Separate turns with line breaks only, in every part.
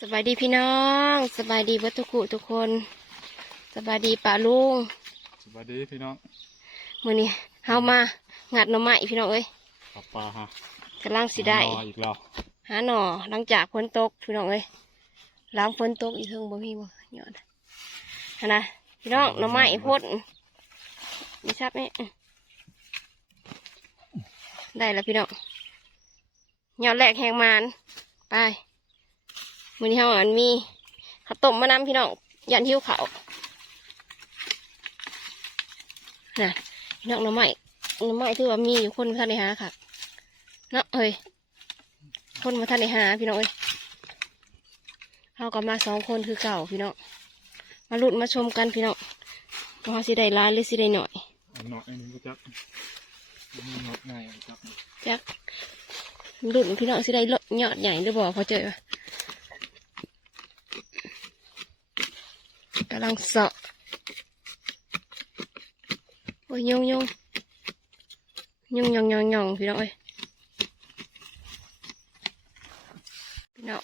สบายดีพี่น้อง สบายดีวัตถุกุทุกคน สบายดีป่าลุง
สวัสดีพี่น้อง
มือนี้เฮามางัดหน่อไม้พี่น้องเอ้ย
ปลาปลาฮะ
กำลังสิได้
รออีกแล้ว
หาหน่อหลังจากฝนตกพี่น้องเอ้ยหล้างฝนตกอีกเทิงบ่มีบ่ยอดฮะนะพี่น้องหน่อไม้พ่นนี่ชับนี่ได้แล้วพี่น้องยอดแรกแหงมานไป มือนี้เฮาอันมีข้าวต้มมะน้ำพี่น้องยันหิ้วเขาวน่ะพี่น้องหน่อไม้หน่อไม้ที่ว่ามีอยู่คนมาท่านในหาค่ะเนาะเอ้ยคนมาท่านในหาพี่น้องเอ้ยเราก็มาสองคนคือเก่าพี่น้องมาลุ้นมาชมกันพี่น้องว่าสิได้ร้ายหรือสิได้หน่อย
เอาหน่อยอันนี้ก็จับมีหน่อยง่ายจับ
จักลุ้นพี่น้องสิได้ลดยอดใหญ่หรือบ่พอเจอวะ กำลังเสาะโอ้ยยงยงยงยงยงยงพี่น้องเอ้ยพี่น้อง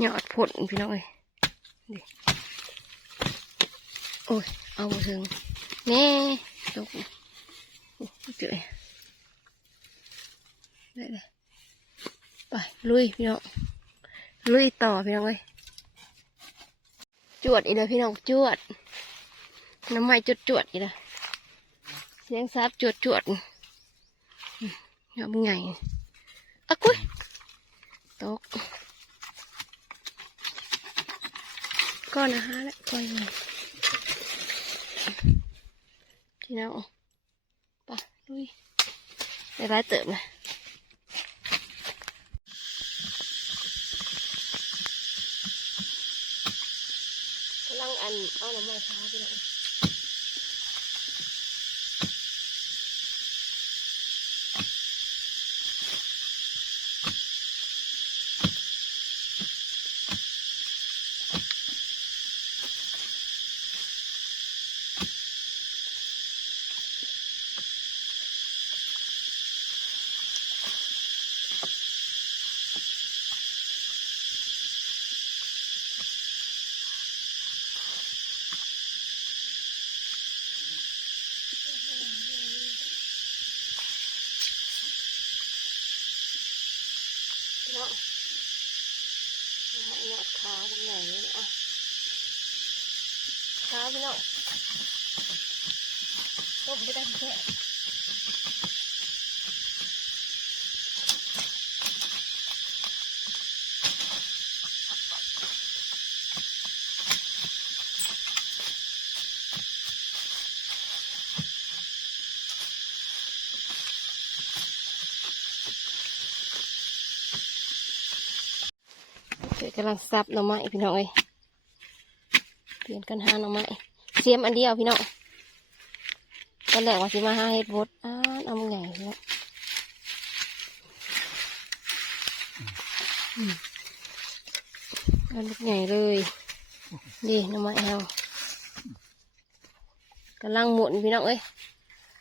หน่อไม้ซับเลย
จังเลย
เห็นว่าหั่งหยอดผลพี่น้องเอ้ยดิโอ้ย เอาบ่ถึงแน่ตกโอ้ยเจอได้เลยไป ลุย พี่น้อง ลุยต่อพี่น้องเอ้ยจวดอีกเลยพี่น้องจวด น้ำไม้จวดจวดอีกเลยเสียงซับจวดจวดอืมเอาเป็นไงอะกุ้ยตก ก้อนอาหารและก้อนเงินพี่น้องไปลุยได้ร้ายเติมเลยกำลังอันเอาหน่อไม้ช้าไปหน่อย เนาะมาหยอดขาตรงไหนเลยอะขาวพี่น้องต้มไม่ได้แค่ กำลังซับหน่อไม้พี่น้องเอ้ยเปลี่ยนกันหาหน่อไม้เสียมอันเดียวพี่น้องตอนแรกว่าสิมาหาเฮ็ดบดอ้านเอาใหญ่พี่น้องอืมเอาลูกใหญ่เลยดีหน่อไม้เฮากำลังหมุนพี่น้องเอ้ย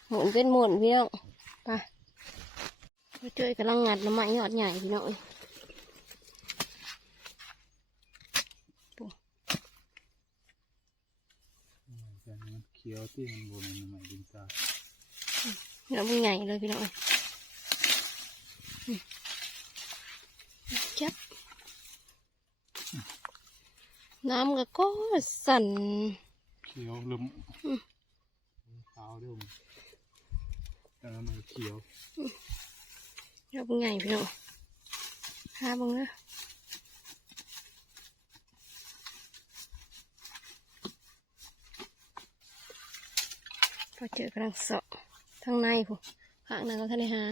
หมุนเป็นหมุนพี่น้องไปไปเจอกำลังงัดหน่อไม้ยอดใหญ่พี่น้องเอ้ย
แต่มันเขียว ที่มันบนมันใหม่ดินตา
น้ำใหญ่เลยพี่น้องเอ้ยอืมจับน้ำก็ก็สั่น
เขียวลืม
อืม
ขาวด้วยมั้ยแต่มันเขียว
น้ำใหญ่พี่น้องหาบังเนอะ พอเจอกำลังเสาะทางในผู้ข้างในก็ท่านได้หา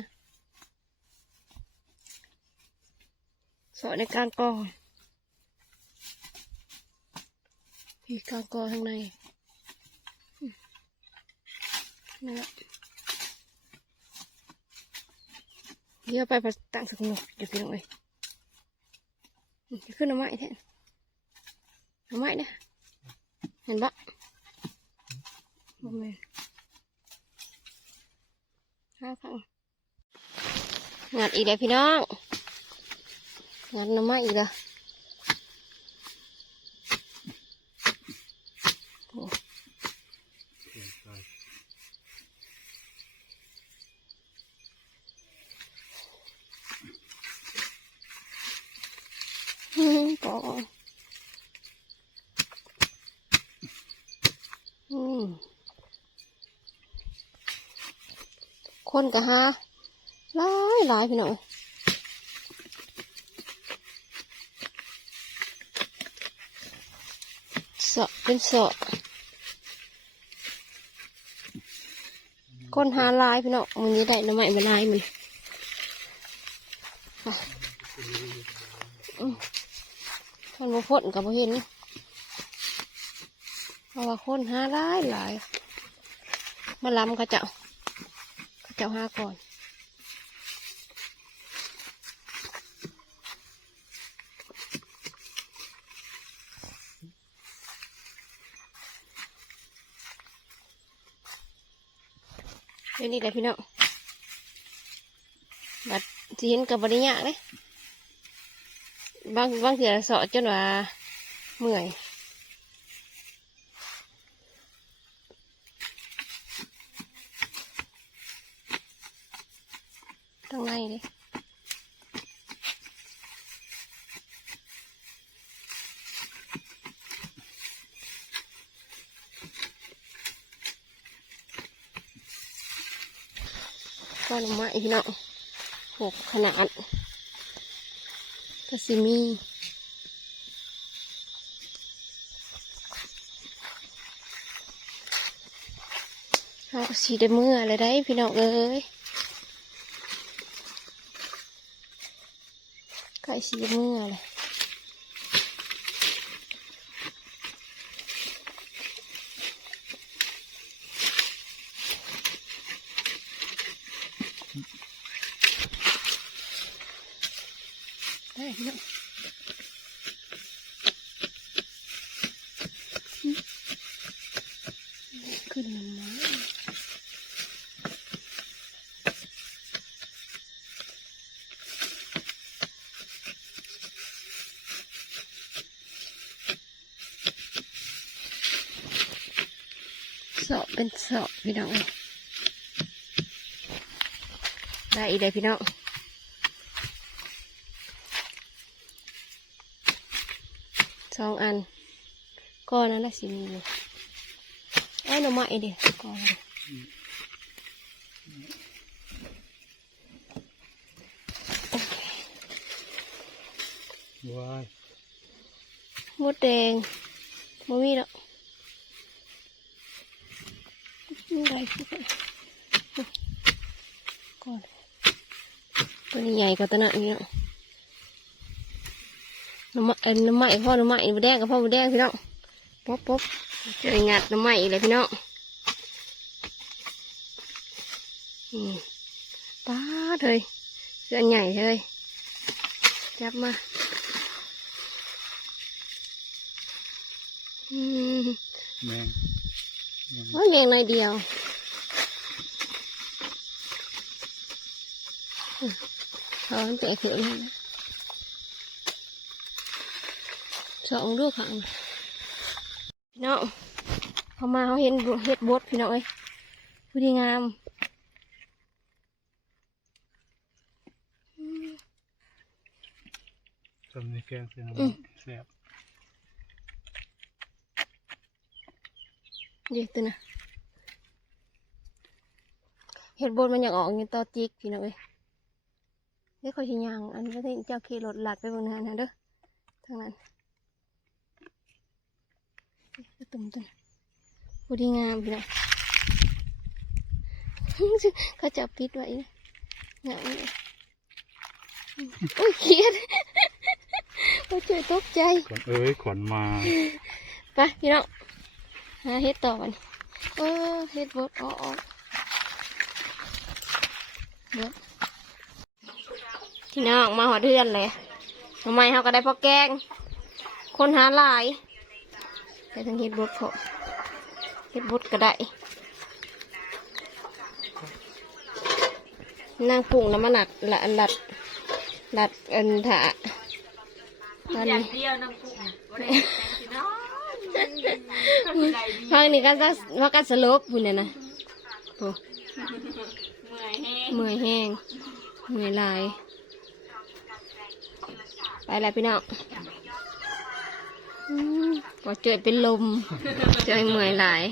เสาะในกลางกอพี่กลางกอข้างในอืมนั่นแหละเดี๋ยวไปประตั้งสกุลเดี๋ยวพี่น้องเอ้ยจะขึ้นหน้ำไม้แทนหน้ำไม้นะเห็นปะบ่แม่น ห้าพังงัดอีกแล้วพี่น้องงัดน้ำม้อีกแล้วโอ้
เสียใจ
อืมก็อืม คนกะฮะหลายหลายพี่น้องเสาะเป็นเสาะคนหาลายพี่น้องมันนี้ได้น้ำใหม่มาลายมันไปอืมคนมาพ่นกับมาเห็นเพราะว่าคนหาลายหลายมาล้ำเขาเจ้า เขาเจ้าก่อน เดี๋ยวนี้แหละพี่น้องบัดสิเห็นกับบริยากเลยบางบางเสียเสาะจนว่าเมื่อย ตั้งในเลยก้อนม้พี่น้องหกขนาดก็สิมีเอาสีได้เมื่อเลยได้พี่น้องเอ้ย ไก่สีได้เมื่อเลยได้พี่น้องอืมขึ้นมา สอบเป็นสอบพี่น้องเอ้ยได้อีกเลยพี่น้องสองอันก้อนนั้นละสิมีอยู่ไอ้หน่อไม้เดียวก้อนนั้นโอเค
ว้าย
มดแดงบ่มีแล้วนี่ได้พี่ก่อนตัวนี้ ใหญ่กว่าตัวนั้นนี่เนาะน้ำไม้เอ็นน้ำไม้พ่อน้ำไม้บแดงกับพ่อบแดงพี่น้องป๊บป๊บเจะงัดน้ำไม้อีกเลยพี่น้องอืมป้าดเลยเสื้อใหญ่เลยจับมาอืม
แมงแมง
ว่าเงงหน่อยเดียว อืมเอามันแตกเขียวเลยนะสองลูกขังพี่น้องเขามาเขาเห็นเห็ดบดพี่น้องเอ้ยผู้ดีงามอืม
ทำในแกงเสียง
อืม
แซ่บ
เดี๋ยวตัวนะเห็ดบดมันอยากออกเงี้ยต่อจิกพี่น้องเอ้ยเดี๋ยวเขาชิยางอันนี้ก็ได้เจ้าขี่รถลัดไปเบนนั้นนะเด้อทางนั้นเดี๋ยวตุ่มตัวนะพอดีงามพี่น้องเขาจะปิดไว้นะงามเลยโอ้ยเครียดโอ้ยเจอตกใจ
ขวัญเอ้ยขวัญมา
ไปพี่น้องหาเฮ็ดต่อมันเออเฮ็ดบดออกออกบด พี่น้องมาหอเทือนเลยทำไมเขาก็ได้พอแกง คนหาหลายได้ทั้งเฮ็ดบดพอเฮ็ดบดก็ได้นั่งปรุงน้ำมันหนักละหลัดหลัดเอินถาอัน
อย่า
นี้
งเดียวน้ำกุ้งน่ะบ่ได้แต่งสิเนาะใจดี
ฟังนี่ก็จะว่ากันสลบพุ่นเนี่ยนะโอ้
เมื่อยแห้ง
เมื่อยแห้งเมื่อยหลาย ไปแล้วพี่น้องอืมก็เจอเป็นลมเจอเมื่อยหลาย